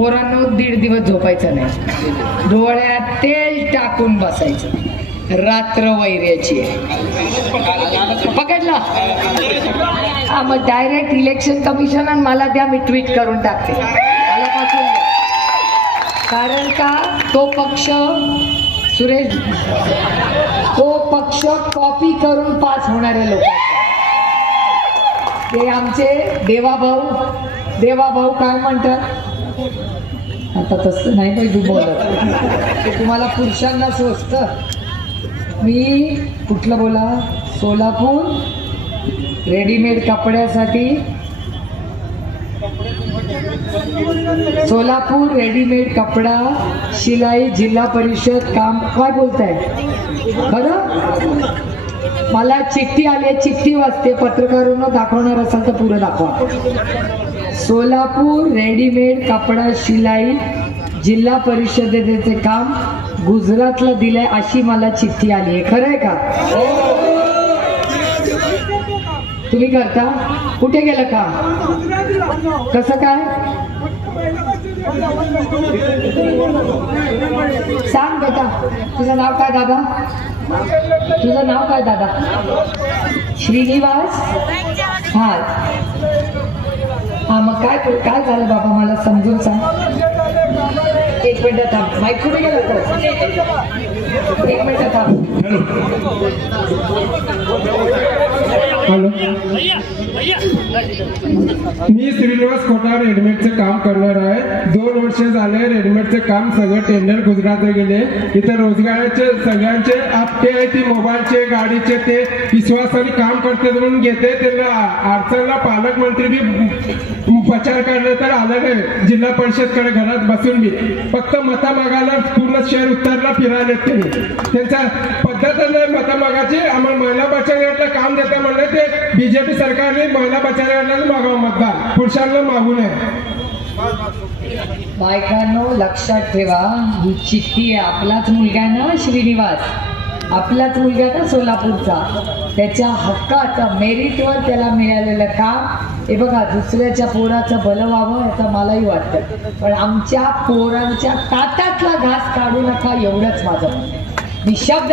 पोरांनो दीड दिवस झोपायचं नाही. डोळ्यात तेल टाकून बसायचं. रात्र वैर्याची पकडला? हा मग डायरेक्ट इलेक्शन कमिशन आणि मला द्या मी ट्विट करून टाकते. कारण का? तो पक्ष सुरेश तो पक्ष कॉपी करून पास होणारे लोक ते आमचे देवाभाऊ देवाभाऊ काय म्हणतात? आता तसं नाही पाहिजे बोलत ते तुम्हाला पुरुषांना स्वस्त. मी कुठलं बोला? सोलापूर रेडीमेड कपड्यासाठी सोलापूर रेडीमेड कपडा शिलाई जिल्हा परिषद काम काय बोलताय? खरं? मला चिठ्ठी आली आहे चिठ्ठी वाचते. पत्रकारांना दाखवणार असाल तर पुढे दाखवा. सोलापूर रेडीमेड कपडा शिलाई जिल्हा परिषदेचे काम गुजरातला दिलंय अशी मला चिठ्ठी आली आहे. खरं आहे का? तुम्ही करता? कुठे गेलं का? कसं काय? सांग बेटा. तुझं नाव काय दादा? तुझं नाव काय दादा? श्रीनिवास? हा. हा मग काय काय झालं बाबा? मला समजून सांग. एक मिनिट थांब. माईक कुठे गेलं एक मिनिट थांब. हॅलो. मी श्रीनिवास खोटा रेडीमेडचं काम करणार आहे. दोन वर्ष झाले रेडीमेडचं काम सगळं टेंडर गुजरात गेले. इथं रोजगाराचे सगळ्यांचे आपटे आहे ती मोबाईलचे गाडीचे ते विश्वासाने काम करतात म्हणून घेते. त्यांना अडचणला पालकमंत्री बी प्रचार करण्यात तर आलं नाही. जिल्हा परिषदकडे घरात बसून बी फक्त मता मागायला पूर्ण शहर उत्तरला फिरायला त्यांनी त्यांचा पद्धत नाही मता मागायची आम्हाला महिला बचत गटाला काम देता म्हणलं ते बीजेपी सरकारने महिला बचत गटाला मागावं मतदान. पुरुषांना मागू नये. बायकांनो लक्षात ठेवा ही चिठ्ठी आहे आपलाच मुलगा ना श्रीनिवास? आपलाच मुलगा ना सोलापूरचा. त्याच्या हक्काचा मेरिटवर त्याला मिळालेलं काम. हे बघा दुसऱ्याच्या पोराचं भलं व्हावं याचं मलाही वाटतं. पण आमच्या पोरांच्या ताटातला घास काढू नका एवढंच माझं म्हणणं मी शब्द